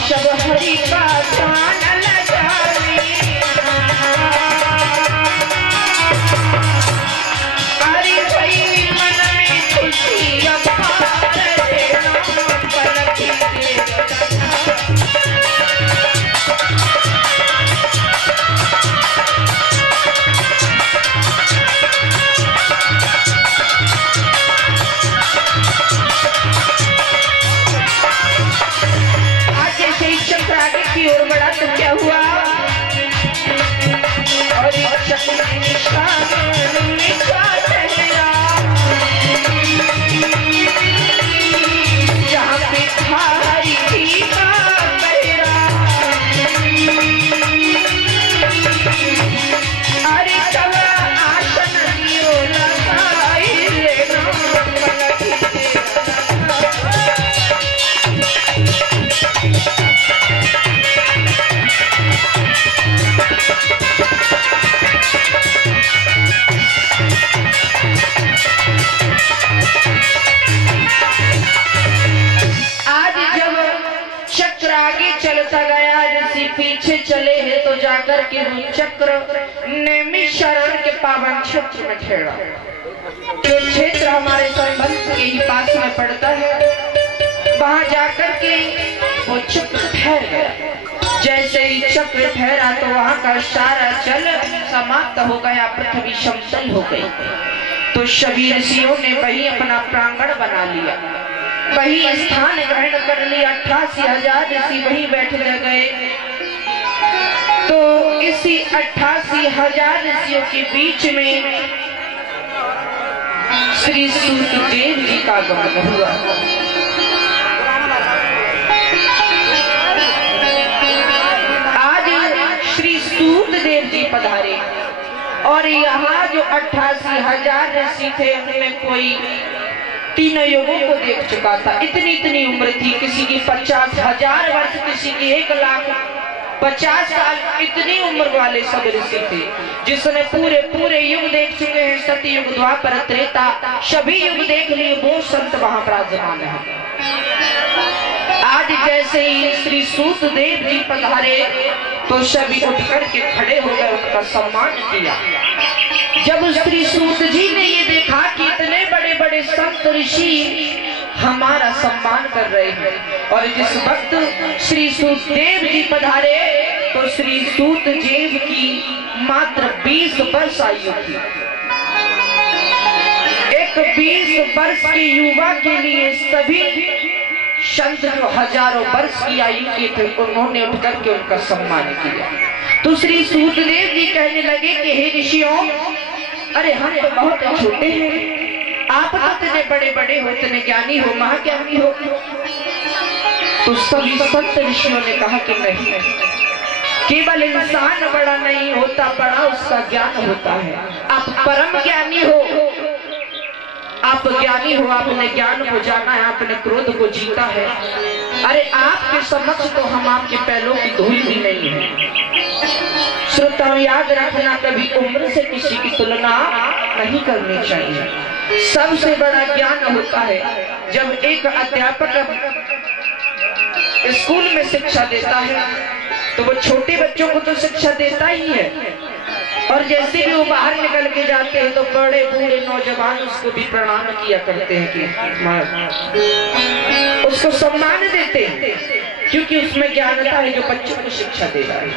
सब हरि का ध्यान लगावे, हरि भई मन में खुशी अपार देना पलक के की ओर बढ़ा तो क्या हुआ, और जहाँ पे खारी थी का बहरा, अरे चला आसन दियो लगाई लेना पलक के आगे चलता गया, ऋषि पीछे चले हैं तो जाकर के चक्र नैमिषारण्य के पावन क्षेत्र में ठहरा। जो क्षेत्र हमारे संबंध के ही पास में पड़ता है, वहां जाकर के वो चक्र ठहर गया। जैसे ही चक्र ठहरा तो वहां का सारा जल समाप्त हो गया, पृथ्वी समतल हो गई। तो सभी ऋषियों ने वही अपना प्रांगण बना लिया, वही स्थान ग्रहण कर लिया। 88,000 ऋषि वही बैठ गए। तो इसी 88,000 ऋषियों के बीच में श्री सूतदेव जी का आगमन हुआ। आज श्री सूतदेव जी पधारे और यहाँ जो 88,000 ऋषि थे उनमें कोई 3 युगों को देख चुका था। इतनी उम्र थी, किसी की 50,000 वर्ष, किसी की 1,50,000 साल। इतनी उम्र वाले सब ऋषि थे जिसने पूरे युग देख चुके हैं। सतयुग, द्वापर, त्रेता, सभी युग देख लिए। वो संत वहां विराजमान है। आज जैसे ही श्री सूतदेव जी पधारे तो सभी उठ करके खड़े हो गए, उनका सम्मान किया। जब श्री सूत जी ने ये देखा कि इतने बड़े संत ऋषि हमारा सम्मान कर रहे हैं, और जिस वक्त श्री सूतदेव जी पधारे तो श्री सूतदेव की मात्र 20 वर्ष आयु थी। एक 20 वर्ष के युवा के लिए सभी संत जो हजारों वर्ष की आयु के थे उन्होंने उठ करके उनका सम्मान किया। तो श्री सूतदेव जी कहने लगे कि हे ऋषियों, अरे हम तो बहुत छोटे हैं, आप तो इतने बड़े हो, इतने ज्ञानी हो, महाज्ञानी हो। तो सभी संत ऋषियों ने कहा कि नहीं, केवल इंसान बड़ा नहीं होता, बड़ा उसका ज्ञान होता है। आप परम ज्ञानी हो, आप ज्ञानी हो, आपने ज्ञान को जाना है, आपने क्रोध को जीता है। अरे आपके समक्ष तो हम आपके पैरों की धूल भी नहीं है। श्रोताओं याद रखना, कभी उम्र से किसी की तुलना नहीं करनी चाहिए। सबसे बड़ा ज्ञान होता है जब एक अध्यापक स्कूल में शिक्षा देता है तो वो छोटे बच्चों को तो शिक्षा देता ही है, और जैसे भी वो बाहर निकल के जाते हैं तो बड़े बूढ़े नौजवान उसको भी प्रणाम किया करते हैं, कि उसको सम्मान देते हैं, क्योंकि उसमें ज्ञानता है जो बच्चों को शिक्षा दे रहा है।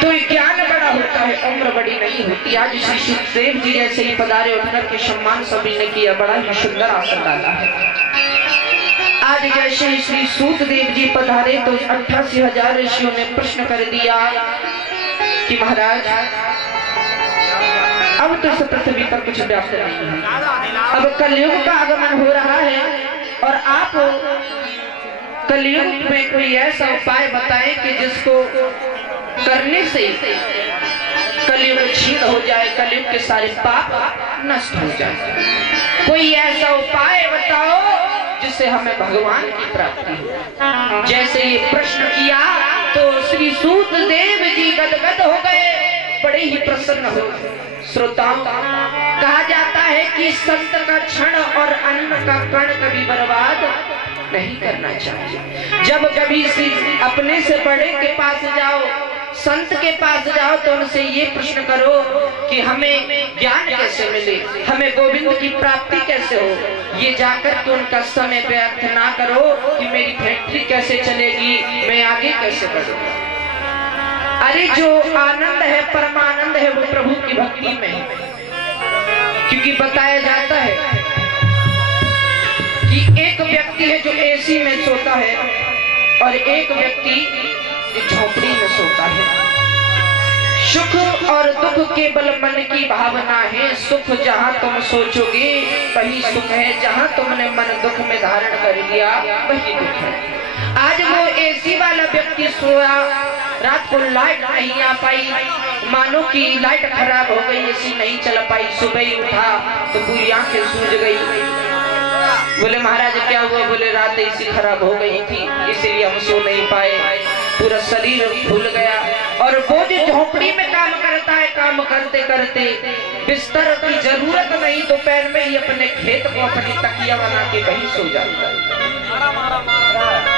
तो ज्ञान बड़ा होता है, उम्र बड़ी नहीं होती। आज श्री सुखदेव जी जैसे ही पधारे, उठकर के सम्मान सभी ने किया, बड़ा ही सुंदर आसन डाला है। आज जैसे ही श्री सूतदेव जी पधारे तो 88,000 ऋषियों ने प्रश्न कर दिया कि महाराज, अब तो इस पृथ्वी पर कुछ व्याप्त नहीं है, अब कलयुग का आगमन हो रहा है, और आप कलयुग में कोई ऐसा उपाय बताएं कि जिसको करने से कलयुग क्षीण हो जाए, कलयुग के सारे पाप नष्ट हो जाए। कोई ऐसा उपाय बताओ जिससे हमें भगवान की प्राप्ति हो। जैसे ये प्रश्न किया तो श्री सूतदेव जी गदगद हो गए, बड़े ही प्रसन्न हो गए। श्रोताओं, कहा जाता है कि संत का क्षण और अन्न का कण कभी बर्बाद नहीं करना चाहिए। जब कभी अपने से बड़े के पास जाओ, संत के पास जाओ, तो उनसे ये प्रश्न करो कि हमें ज्ञान कैसे मिले, हमें गोविंद की प्राप्ति कैसे हो। ये जाकर के उनका समय व्यर्थ ना करो कि मेरी फैक्ट्री कैसे चलेगी, मैं आगे कैसे बढ़ूंगा। अरे जो आनंद है, परमानंद है, वो प्रभु की भक्ति में है। क्योंकि बताया जाता है कि एक व्यक्ति है जो एसी में सोता है और एक व्यक्ति जो झोपड़ी में सोता है। सुख और दुख केवल मन की भावना है। सुख जहां तुम सोचोगे वही सुख है, जहां तुमने मन दुख में धारण कर लिया वही दुख है। आज वो एसी वाला व्यक्ति सोया, रात को लाइट नहीं आ पाई, मानो कि लाइट खराब हो गई, एसी नहीं चल पाई। सुबह ही उठा तो पूरी आंखें सूज गई। बोले महाराज क्या हुआ? बोले रात एसी खराब हो गई थी, इसलिए हम सो नहीं पाए, पूरा शरीर भूल गया। और वो जो झोपड़ी में काम करता है, काम करते करते बिस्तर की जरूरत नहीं, दोपहर में ही अपने खेत को अपनी तकिया बना के वहीं सो जाता है।